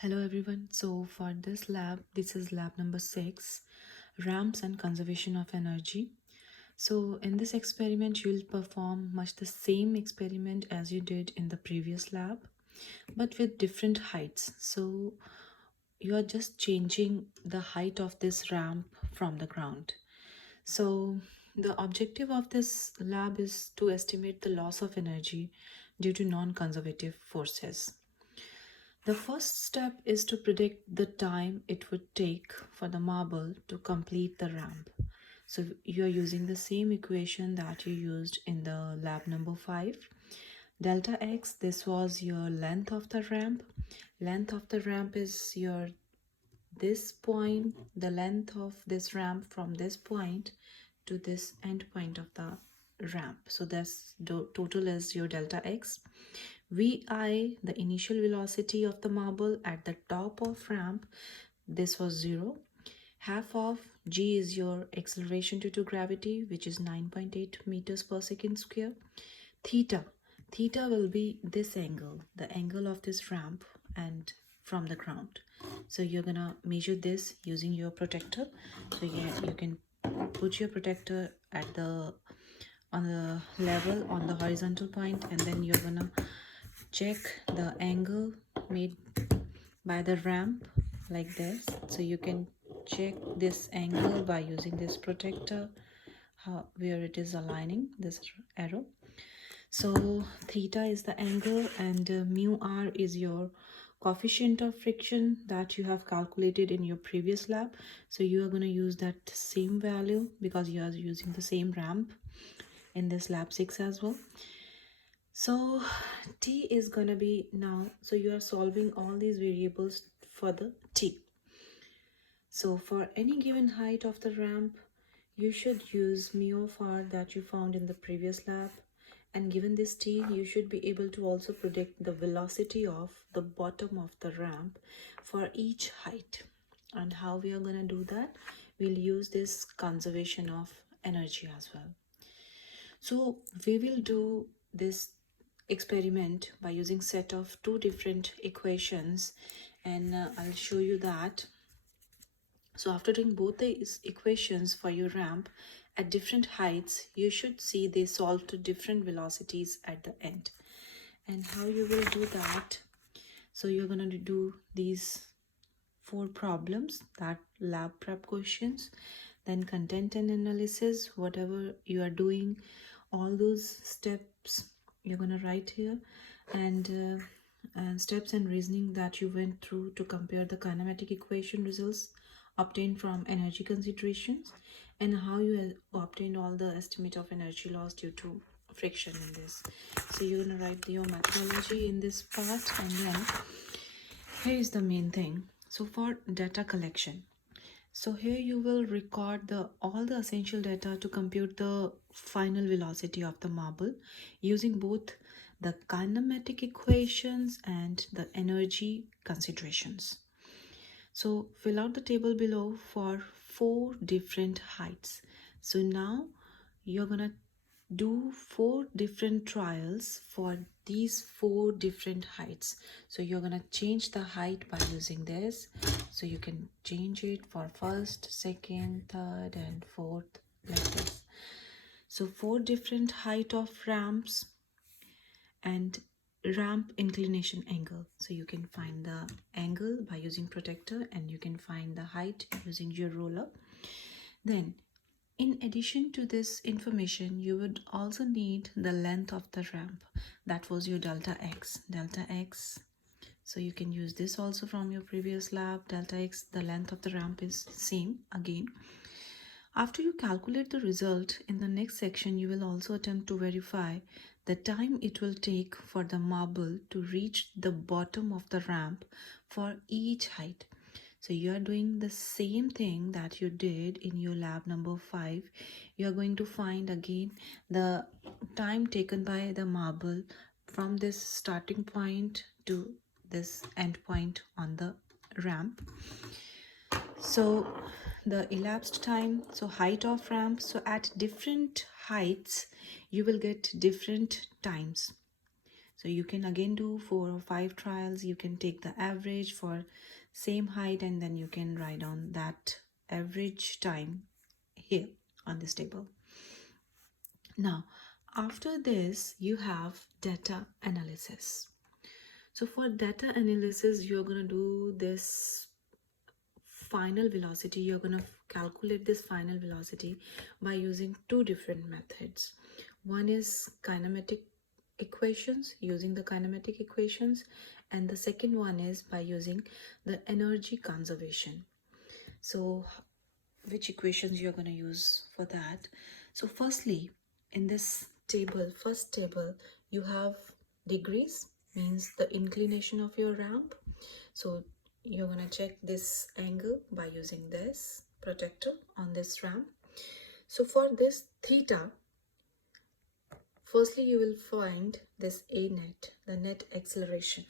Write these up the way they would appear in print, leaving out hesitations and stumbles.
Hello everyone. So for this lab, this is lab number 6, ramps and conservation of energy. So in this experiment, you'll perform much the same experiment as you did in the previous lab, but with different heights. So you are just changing the height of this ramp from the ground. So the objective of this lab is to estimate the loss of energy due to non-conservative forces. The first step is to predict the time it would take for the marble to complete the ramp. So you are using the same equation that you used in the lab number 5. Delta x, this was your length of the ramp. Length of the ramp is your this point, the length of this ramp from this point to this end point of the ramp. So that's the total is your delta x. Vi, the initial velocity of the marble at the top of ramp, this was 0. Half of g is your acceleration due to gravity, which is 9.8 meters per second square. Theta, theta will be this angle, the angle of this ramp and from the ground. So you're gonna measure this using your protector. So yeah, you can put your protector at the on the level on the horizontal point, and then you're gonna check the angle made by the ramp like this. So you can check this angle by using this protector, where it is aligning this arrow. So theta is the angle, and mu r is your coefficient of friction that you have calculated in your previous lab. So you are going to use that same value because you are using the same ramp in this lab 6 as well. So t is going to be now, so you are solving all these variables for the t. So for any given height of the ramp, you should use mu of r that you found in the previous lab. And given this t, you should be able to also predict the velocity of the bottom of the ramp for each height. And how we are going to do that? We'll use this conservation of energy as well. So we will do this experiment by using set of two different equations, and I'll show you that. So after doing both these equations for your ramp at different heights, you should see they solve to different velocities at the end. And how you will do that? So you're going to do these 4 problems, that lab prep questions, then content and analysis, whatever you are doing, all those steps you're going to write here, and steps and reasoning that you went through to compare the kinematic equation results obtained from energy considerations, and how you obtained all the estimate of energy loss due to friction in this. So you're going to write your methodology in this part, and then here is the main thing. So for data collection, so here you will record all the essential data to compute the final velocity of the marble using both the kinematic equations and the energy considerations. So fill out the table below for 4 different heights. So now you're gonna do 4 different trials for these 4 different heights. So you're gonna change the height by using this. So you can change it for first, second, third, and fourth, like this. So 4 different height of ramps and ramp inclination angle. So you can find the angle by using protector, and you can find the height using your ruler. Then in addition to this information, you would also need the length of the ramp. That was your delta x. Delta x. So you can use this also from your previous lab. Delta x, the length of the ramp is same again. After you calculate the result, in the next section, you will also attempt to verify the time it will take for the marble to reach the bottom of the ramp for each height. So you are doing the same thing that you did in your lab number 5. You are going to find again the time taken by the marble from this starting point to this end point on the ramp. So the elapsed time, so height of ramp, so at different heights you will get different times. So you can again do 4 or 5 trials. You can take the average for same height, and then you can write down that average time here on this table. Now, after this, you have data analysis. So for data analysis, you're going to do this final velocity. You're going to calculate this final velocity by using two different methods. One is kinematic equations, using the kinematic equations, and the second one is by using the energy conservation. So which equations you're going to use for that? So firstly, in this table, first table, you have degrees, means the inclination of your ramp. So you're going to check this angle by using this protector on this ramp. So for this theta, firstly you will find this a net, the net acceleration.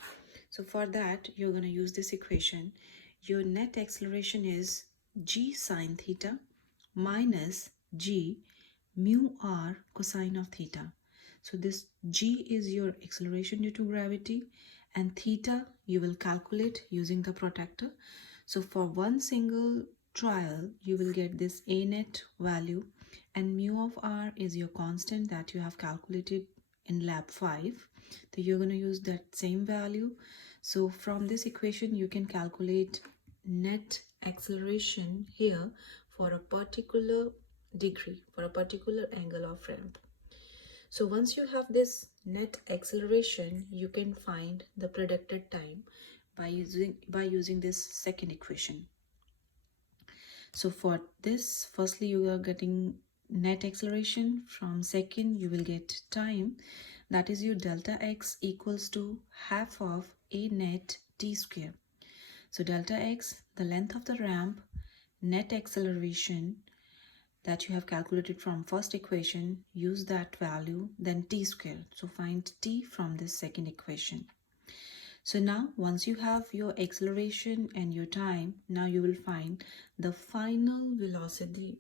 So for that, you're going to use this equation. Your net acceleration is g sine theta minus g mu r cosine of theta. So this g is your acceleration due to gravity, and theta you will calculate using the protector. So for one single trial, you will get this a net value, and mu of r is your constant that you have calculated in lab 5. So you're going to use that same value. So from this equation, you can calculate net acceleration here for a particular degree, for a particular angle of ramp. So once you have this net acceleration, you can find the predicted time by using this second equation. So for this, firstly you are getting net acceleration. From second, you will get time, that is your delta x equals to half of a net t square. So delta x, the length of the ramp, net acceleration that you have calculated from first equation, use that value, then t square. So find t from this second equation. So now once you have your acceleration and your time, now you will find the final velocity,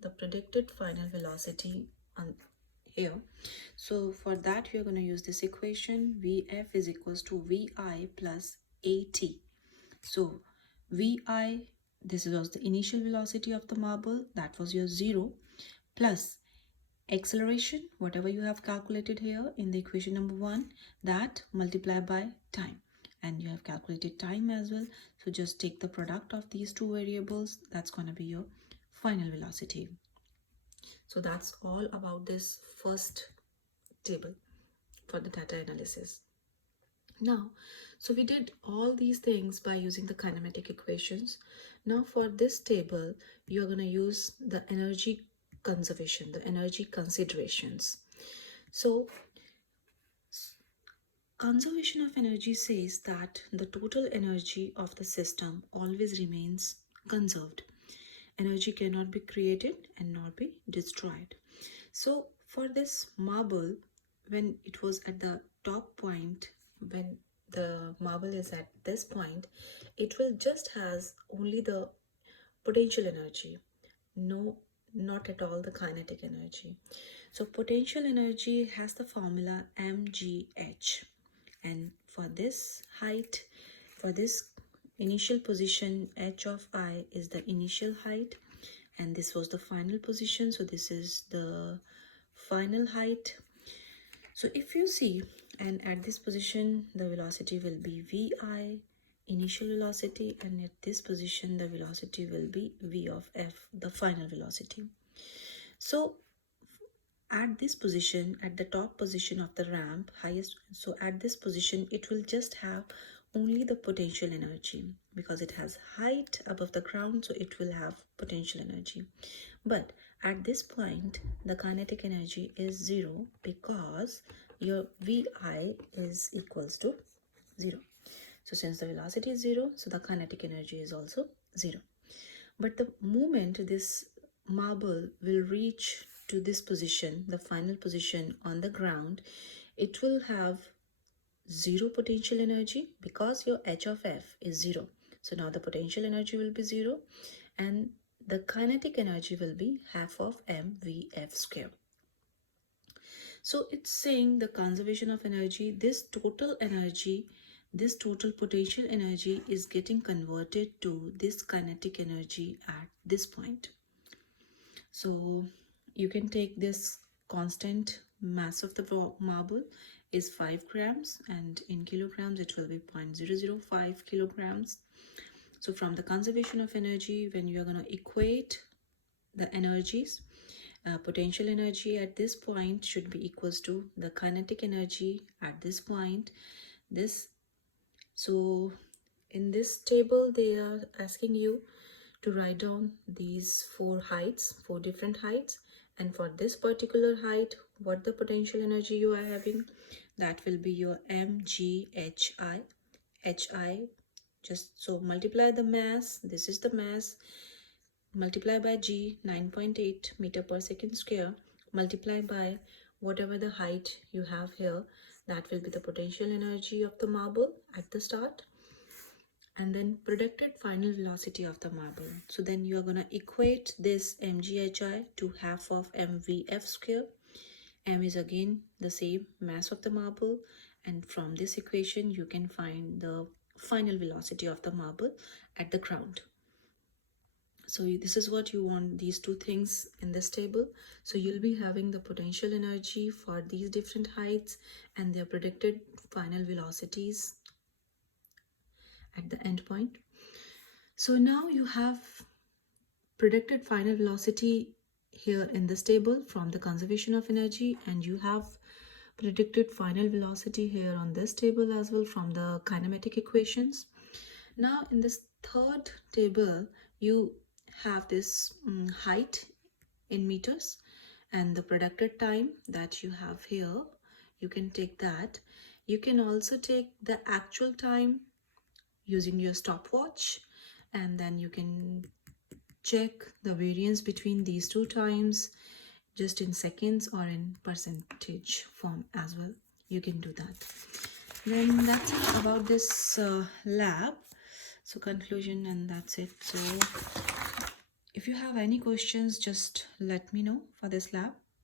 the predicted final velocity on here. So for that, we are going to use this equation. Vf is equals to Vi plus At. So Vi, this was the initial velocity of the marble, that was your 0, plus acceleration, whatever you have calculated here in the equation number 1, that multiplied by time, and you have calculated time as well. So just take the product of these two variables, that's going to be your final velocity. So that's all about this first table for the data analysis. Now, so we did all these things by using the kinematic equations. Now for this table, you're going to use the energy conservation, the energy considerations. So conservation of energy says that the total energy of the system always remains conserved. Energy cannot be created and nor be destroyed. So for this marble, when it was at the top point, when the marble is at this point, it will just has only the potential energy, not at all the kinetic energy. So potential energy has the formula mgh, and for this height, for this initial position, h of I is the initial height, and this was the final position, so this is the final height. So if you see, and at this position the velocity will be Vi, initial velocity, and at this position the velocity will be V of f, the final velocity. So at this position, at the top position of the ramp, highest, so at this position it will just have only the potential energy, because it has height above the ground, so it will have potential energy. But at this point the kinetic energy is 0, because your Vi is equals to 0. So since the velocity is 0, so the kinetic energy is also 0. But the moment this marble will reach to this position, the final position on the ground, it will have 0 potential energy, because your h of f is 0. So now the potential energy will be 0, and the kinetic energy will be half of mvf square. So it's saying the conservation of energy, this total potential energy is getting converted to this kinetic energy at this point. So you can take this constant mass of the marble is 5 grams, and in kilograms it will be 0.005 kilograms. So from the conservation of energy, when you are going to equate the energies, potential energy at this point should be equals to the kinetic energy at this point. This so in this table they are asking you to write down these four different heights, and for this particular height, what the potential energy you are having, that will be your mghi. Hi, just so multiply the mass, this is the mass, multiply by g, 9.8 meter per second square, multiply by whatever the height you have here, that will be the potential energy of the marble at the start, and then predicted final velocity of the marble. So then you are going to equate this mghi to half of mvf square. M is again the same mass of the marble, and from this equation you can find the final velocity of the marble at the ground. So this is what you want, these two things in this table. So you'll be having the potential energy for these different heights and their predicted final velocities at the end point. So now you have predicted final velocity here in this table from the conservation of energy, and you have predicted final velocity here on this table as well from the kinematic equations. Now in this third table you have this height in meters and the predicted time that you have here. You can take that. You can also take the actual time using your stopwatch, and then you can check the variance between these two times just in seconds or in percentage form as well. You can do that. Then that's it about this lab. So conclusion, and that's it. So if you have any questions, just let me know for this lab.